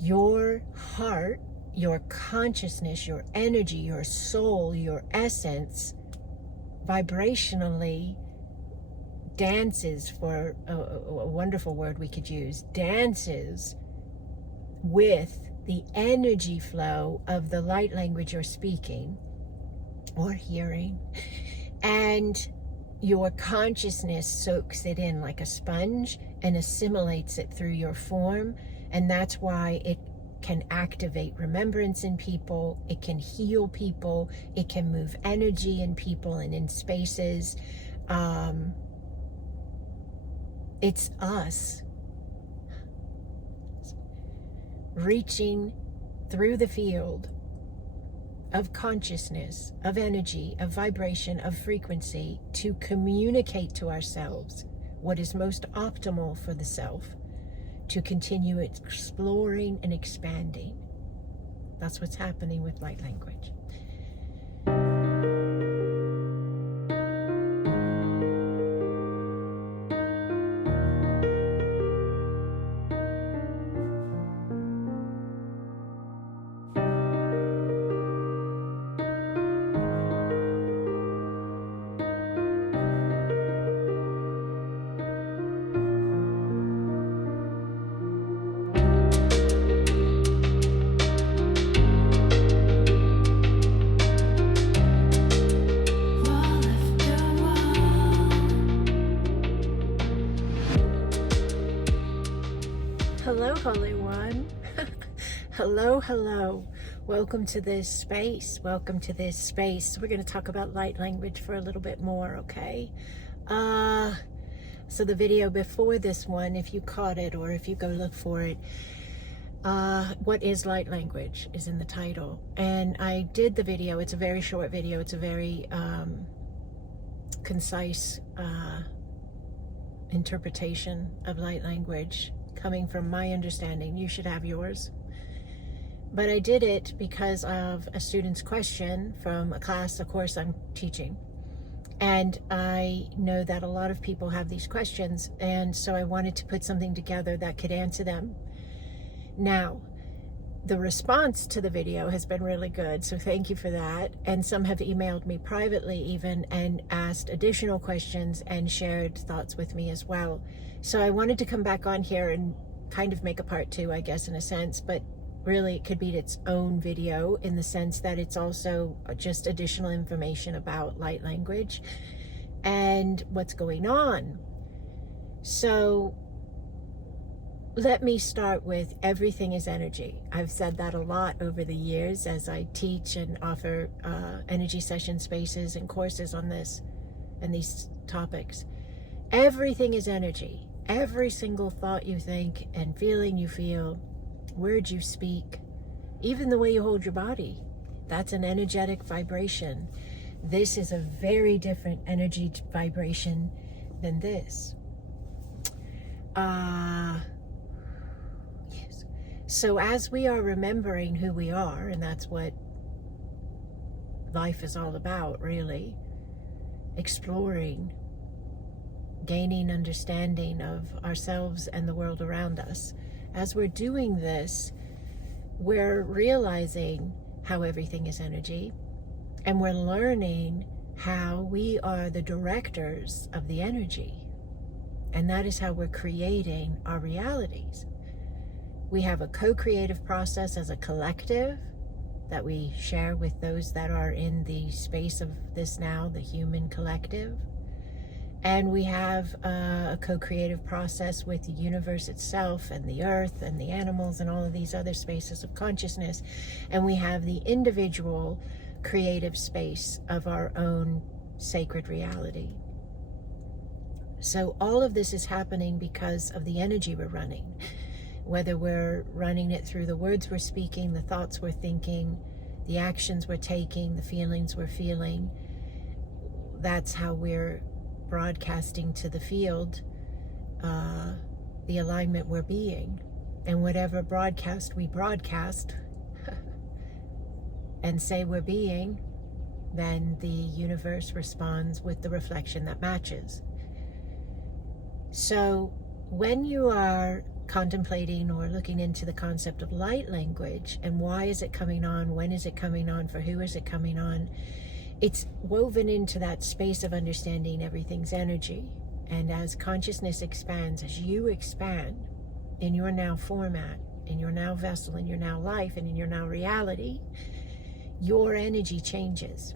Your heart, your consciousness, your energy, your soul, your essence vibrationally dances, for a wonderful word we could use, dances with the energy flow of the light language you're speaking or hearing, and your consciousness soaks it in like a sponge and assimilates it through your form. And that's why it can activate remembrance in people, it can heal people, it can move energy in people and in spaces. It's us reaching through the field of consciousness, of energy, of vibration, of frequency to communicate to ourselves what is most optimal for the self, to continue exploring and expanding. That's what's happening with light language. Hello, Holy One. Hello. Welcome to this space. Welcome to this space. We're going to talk about light language for a little bit more, okay? So the video before this one, if you caught it or if you go look for it, what is light language is in the title. And I did the video. It's a very short video. It's a very concise interpretation of light language coming from my understanding. You should have yours. But I did it because of a student's question from a class, of course, I'm teaching. And I know that a lot of people have these questions, and so I wanted to put something together that could answer them. Now, the response to the video has been really good, so thank you for that. And some have emailed me privately even and asked additional questions and shared thoughts with me as well. So I wanted to come back on here and kind of make a part two, I guess, in a sense, but really it could be its own video in the sense that it's also just additional information about light language and what's going on. So let me start with everything is energy. I've said that a lot over the years as I teach and offer energy session spaces and courses on this and these topics. Everything is energy. Every single thought you think and feeling you feel, words you speak, even the way you hold your body, that's an energetic vibration. This is a very different energy vibration than this. Yes. So as we are remembering who we are, and that's what life is all about, really, exploring, gaining understanding of ourselves and the world around us. As we're doing this, we're realizing how everything is energy, and we're learning how we are the directors of the energy. And that is how we're creating our realities. We have a co-creative process as a collective that we share with those that are in the space of this now, the human collective. And we have a co-creative process with the universe itself and the earth and the animals and all of these other spaces of consciousness. And we have the individual creative space of our own sacred reality. So all of this is happening because of the energy we're running. Whether we're running it through the words we're speaking, the thoughts we're thinking, the actions we're taking, the feelings we're feeling, that's how we're broadcasting to the field the alignment we're being. And whatever broadcast we broadcast and say we're being, then the universe responds with the reflection that matches. So when you are contemplating or looking into the concept of light language and why is it coming on, when is it coming on, for who is it coming on, it's woven into that space of understanding everything's energy. And as consciousness expands, as you expand in your now format, in your now vessel, in your now life, and in your now reality, your energy changes.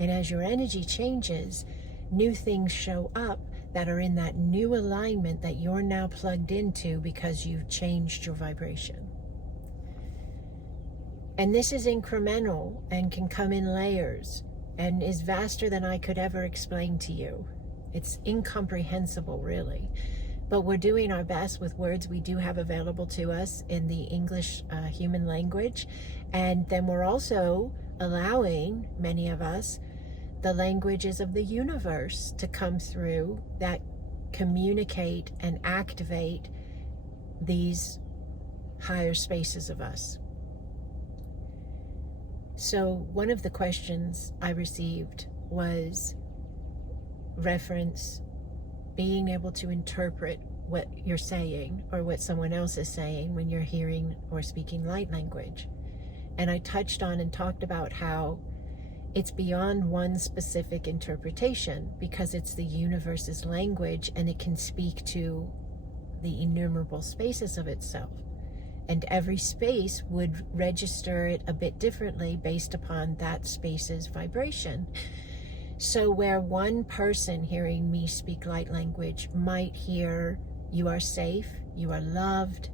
And as your energy changes, new things show up that are in that new alignment that you're now plugged into because you've changed your vibration. And this is incremental and can come in layers and is vaster than I could ever explain to you. It's incomprehensible, really. But we're doing our best with words we do have available to us in the English human language. And then we're also allowing, many of us, the languages of the universe to come through that communicate and activate these higher spaces of us. So one of the questions I received was reference being able to interpret what you're saying or what someone else is saying when you're hearing or speaking light language. And I touched on and talked about how it's beyond one specific interpretation because it's the universe's language and it can speak to the innumerable spaces of itself. And every space would register it a bit differently based upon that space's vibration. So where one person hearing me speak light language might hear, you are safe, you are loved.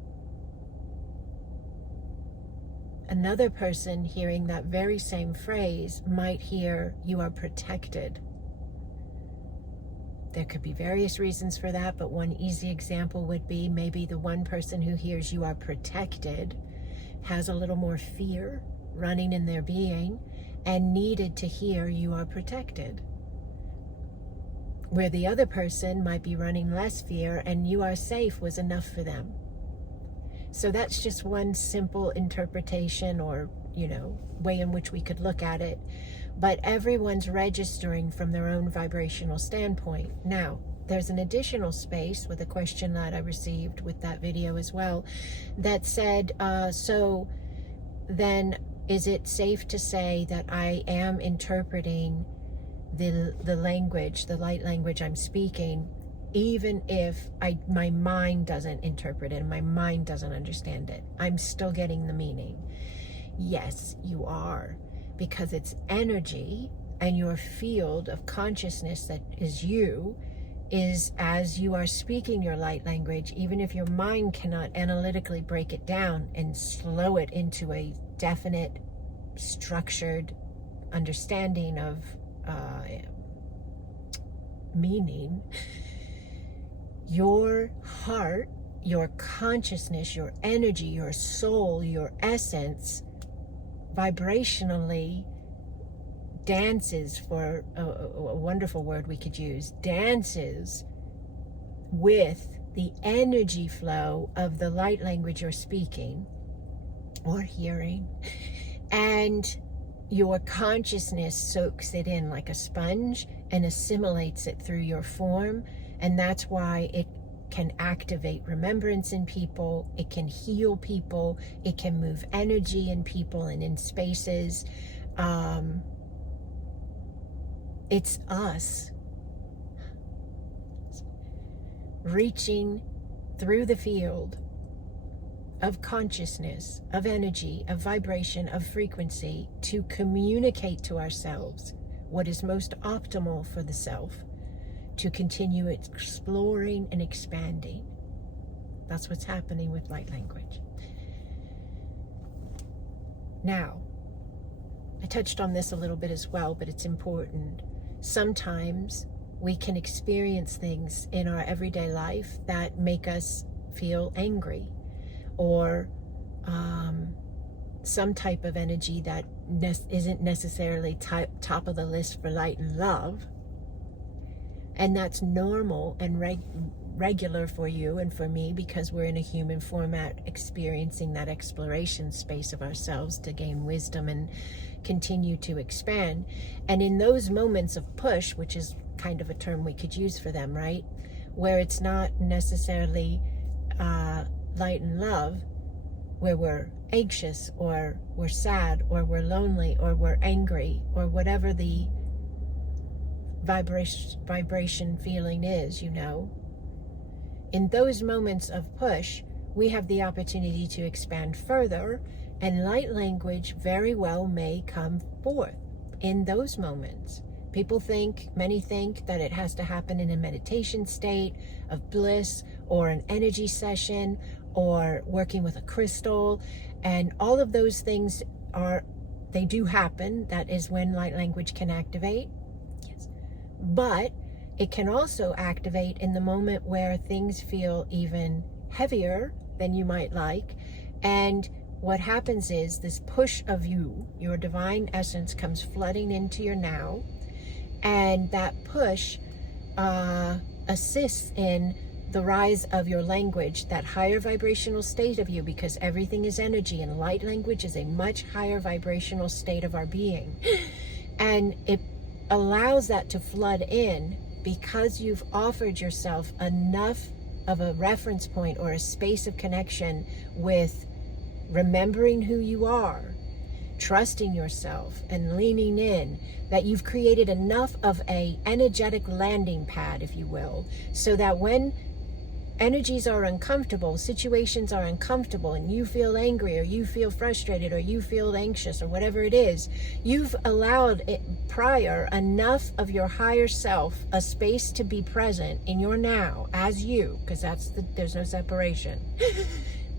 Another person hearing that very same phrase might hear, you are protected. There could be various reasons for that, but one easy example would be maybe the one person who hears you are protected has a little more fear running in their being and needed to hear you are protected. Where the other person might be running less fear and you are safe was enough for them. So that's just one simple interpretation or, way in which we could look at it. But everyone's registering from their own vibrational standpoint. Now, there's an additional space with a question that I received with that video as well that said, so then is it safe to say that I am interpreting the language, the light language I'm speaking, even if my mind doesn't interpret it and my mind doesn't understand it? I'm still getting the meaning. Yes, you are, because it's energy and your field of consciousness that is you is as you are speaking your light language, even if your mind cannot analytically break it down and slow it into a definite, structured understanding of meaning, your heart, your consciousness, your energy, your soul, your essence vibrationally dances, for a wonderful word we could use, dances with the energy flow of the light language you're speaking or hearing, and your consciousness soaks it in like a sponge and assimilates it through your form. And that's why it can activate remembrance in people, it can heal people, it can move energy in people and in spaces. It's us reaching through the field of consciousness, of energy, of vibration, of frequency to communicate to ourselves what is most optimal for the self, to continue exploring and expanding. That's what's happening with light language. Now, I touched on this a little bit as well, but it's important. Sometimes we can experience things in our everyday life that make us feel angry, or some type of energy that isn't necessarily top of the list for light and love. And that's normal and regular for you and for me, because we're in a human format experiencing that exploration space of ourselves to gain wisdom and continue to expand. And in those moments of push, which is kind of a term we could use for them, right? Where it's not necessarily light and love, where we're anxious or we're sad or we're lonely or we're angry or whatever the vibration feeling is, in those moments of push, we have the opportunity to expand further, and light language very well may come forth in those moments. Many think that it has to happen in a meditation state of bliss or an energy session or working with a crystal, and all of those things they do happen. That is when light language can activate. Yes. But it can also activate in the moment where things feel even heavier than you might like, and what happens is this push of your divine essence, comes flooding into your now, and that push assists in the rise of your language, that higher vibrational state of you, because everything is energy, and light language is a much higher vibrational state of our being. And it allows that to flood in because you've offered yourself enough of a reference point or a space of connection with remembering who you are, trusting yourself, and leaning in, that you've created enough of a energetic landing pad, if you will, so that when energies are uncomfortable, situations are uncomfortable, and you feel angry or you feel frustrated or you feel anxious or whatever it is, you've allowed it prior enough of your higher self a space to be present in your now as you, because there's no separation,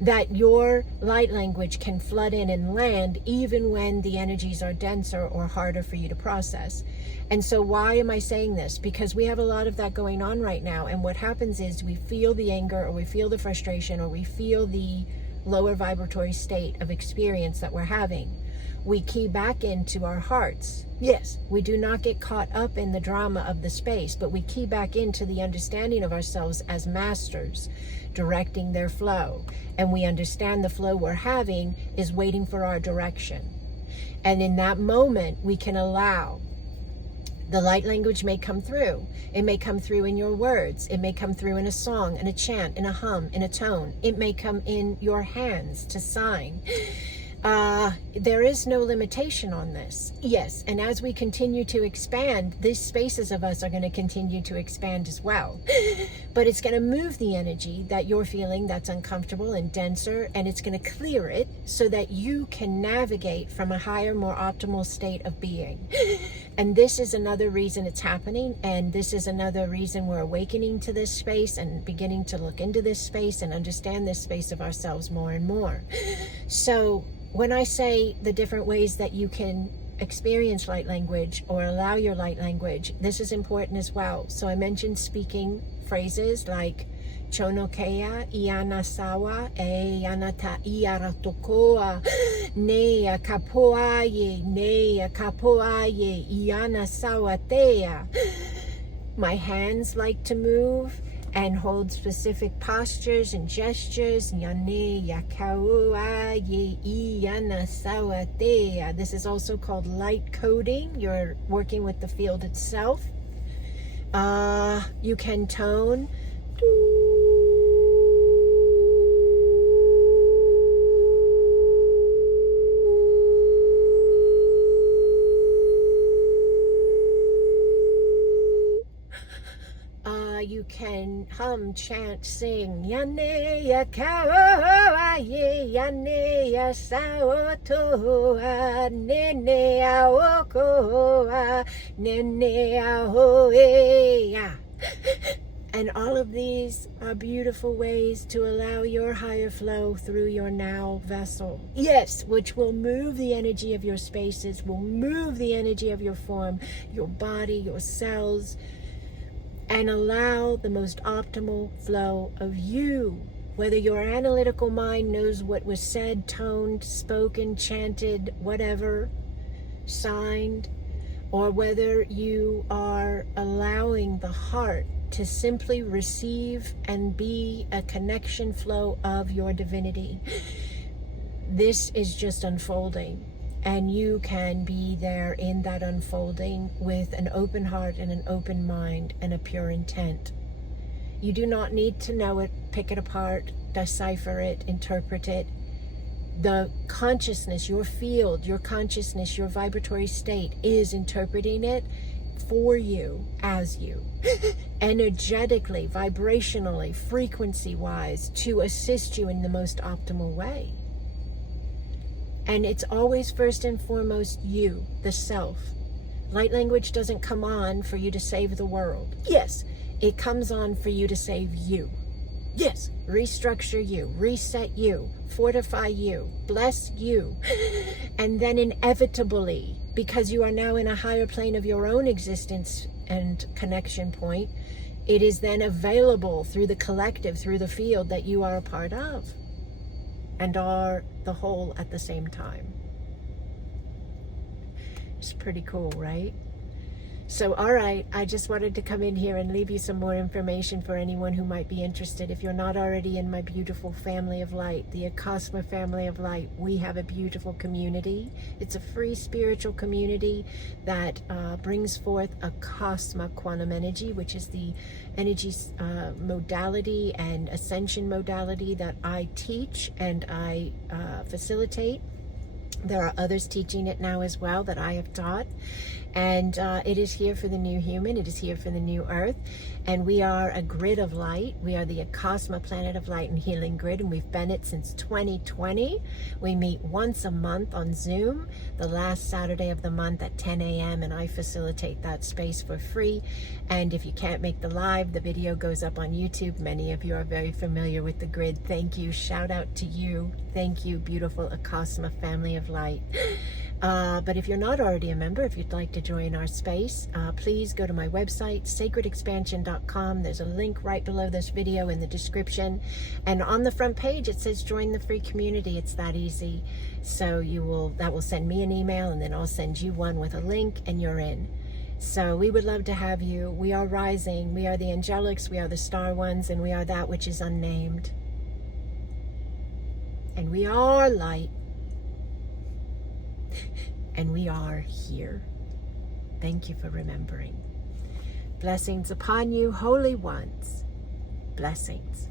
that your light language can flood in and land even when the energies are denser or harder for you to process. And so why am I saying this? Because we have a lot of that going on right now, and what happens is we feel the anger or we feel the frustration or we feel the lower vibratory state of experience that we're having. We key back into our hearts. Yes, we do not get caught up in the drama of the space, but we key back into the understanding of ourselves as masters, directing their flow. And we understand the flow we're having is waiting for our direction. And in that moment, we can allow the light language may come through. It may come through in your words. It may come through in a song, in a chant, in a hum, in a tone. It may come in your hands to sign. There is no limitation on this. Yes, and as we continue to expand, these spaces of us are going to continue to expand as well. But it's going to move the energy that you're feeling that's uncomfortable and denser, and it's going to clear it so that you can navigate from a higher, more optimal state of being. And this is another reason it's happening, and this is another reason we're awakening to this space and beginning to look into this space and understand this space of ourselves more and more. So when I say the different ways that you can experience light language or allow your light language, this is important as well. So I mentioned speaking phrases like Chonokea, Iana Sawa, Ianata Iaratokoa, Nea Kapoaye, Nea Kapoaye, Iana Sawatea. My hands like to move and hold specific postures and gestures. Yane Yakaua Ye Iana Sawatea. This is also called light coding. You're working with the field itself. You can tone. You can hum, chant, sing. Yane ya kawa ye yane ya saoto nene aoko nene ahoe. And all of these are beautiful ways to allow your higher flow through your now vessel. Yes, which will move the energy of your spaces, will move the energy of your form, your body, your cells, and allow the most optimal flow of you. Whether your analytical mind knows what was said, toned, spoken, chanted, whatever, signed, or whether you are allowing the heart to simply receive and be a connection flow of your divinity. This is just unfolding. And you can be there in that unfolding with an open heart and an open mind and a pure intent. You do not need to know it, pick it apart, decipher it, interpret it. The consciousness, your field, your consciousness, your vibratory state is interpreting it for you, as you, energetically, vibrationally, frequency-wise, to assist you in the most optimal way. And it's always first and foremost you, the self. Light language doesn't come on for you to save the world. Yes, it comes on for you to save you. Yes, restructure you, reset you, fortify you, bless you. And then inevitably, because you are now in a higher plane of your own existence and connection point, it is then available through the collective, through the field that you are a part of and are the whole at the same time. It's pretty cool, right? So, all right, I just wanted to come in here and leave you some more information for anyone who might be interested. If you're not already in my beautiful family of light, the Acasma family of light, we have a beautiful community. It's a free spiritual community that brings forth Acasma quantum energy, which is the energy modality and ascension modality that I teach and I facilitate. There are others teaching it now as well that I have taught. And it is here for the new human. It is here for the new earth. And we are a grid of light. We are the Acasma Planet of Light and Healing Grid. And we've been it since 2020. We meet once a month on Zoom, the last Saturday of the month at 10 a.m. And I facilitate that space for free. And if you can't make the live, the video goes up on YouTube. Many of you are very familiar with the grid. Thank you. Shout out to you. Thank you, beautiful Acasma family of light. But if you're not already a member, if you'd like to join our space, please go to my website, sacredexpansion.com. There's a link right below this video in the description. And on the front page, it says join the free community. It's that easy. So that will send me an email, and then I'll send you one with a link, and you're in. So we would love to have you. We are rising. We are the angelics. We are the star ones, and we are that which is unnamed. And we are light. And we are here. Thank you for remembering. Blessings upon you, holy ones. Blessings.